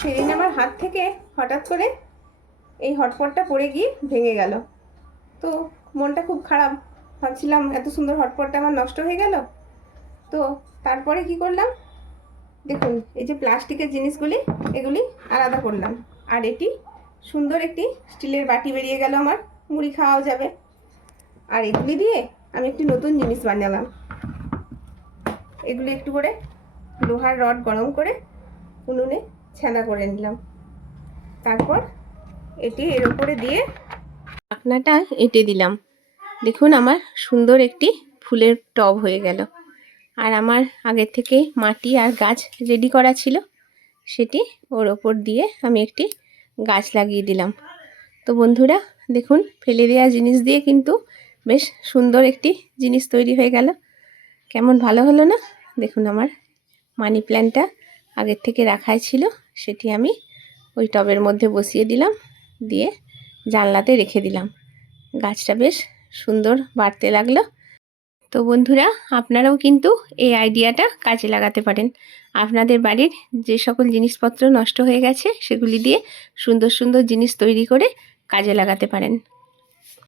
সেদিন আমার হাত থেকে হঠাৎ করে এই হটপটটা পড়ে গিয়ে ভেঙে গেল। তো মনটা খুব খারাপ, ভাবছিলাম এত সুন্দর হটপটটা আমার নষ্ট হয়ে গেল। তো তারপরে কি করলাম, দেখুন এই যে প্লাস্টিকের জিনিসগুলি এগুলি আলাদা করলাম, আর এটি সুন্দর একটি স্টিলের বাটি বেরিয়ে গেল আমার, মুড়ি খাওয়াও যাবে। আর এগুলি দিয়ে আমি একটি নতুন জিনিস বানালাম। এগুলি একটু করে লোহার রড গরম করে উনুনে ছানা করে নিলাম, তারপর এটি এর উপরে দিয়ে ঢাকনাটা এঁটে দিলাম। দেখুন আমার সুন্দর একটি ফুলের টব হয়ে গেল। আর আমার আগের থেকে মাটি আর গাছ রেডি করা ছিল, সেটি ওর ওপর দিয়ে আমি একটি গাছ লাগিয়ে দিলাম। তো বন্ধুরা দেখুন, ফেলে দেওয়া জিনিস দিয়ে কিন্তু বেশ সুন্দর একটি জিনিস তৈরি হয়ে গেল। কেমন ভালো হলো না? দেখুন আমার মানি প্ল্যান্টটা আগের থেকে রাখাই ছিল, সেটি আমি ওই টবের মধ্যে বসিয়ে দিলাম, দিয়ে জানলাতে রেখে দিলাম। গাছটা বেশ সুন্দর বাড়তে লাগলো। তো বন্ধুরা আপনারাও কিন্তু এই আইডিয়াটা কাজে লাগাতে পারেন। আপনাদের বাড়ির যে সকল জিনিসপত্র নষ্ট হয়ে গেছে সেগুলি দিয়ে সুন্দর সুন্দর জিনিস তৈরি করে কাজে লাগাতে পারেন।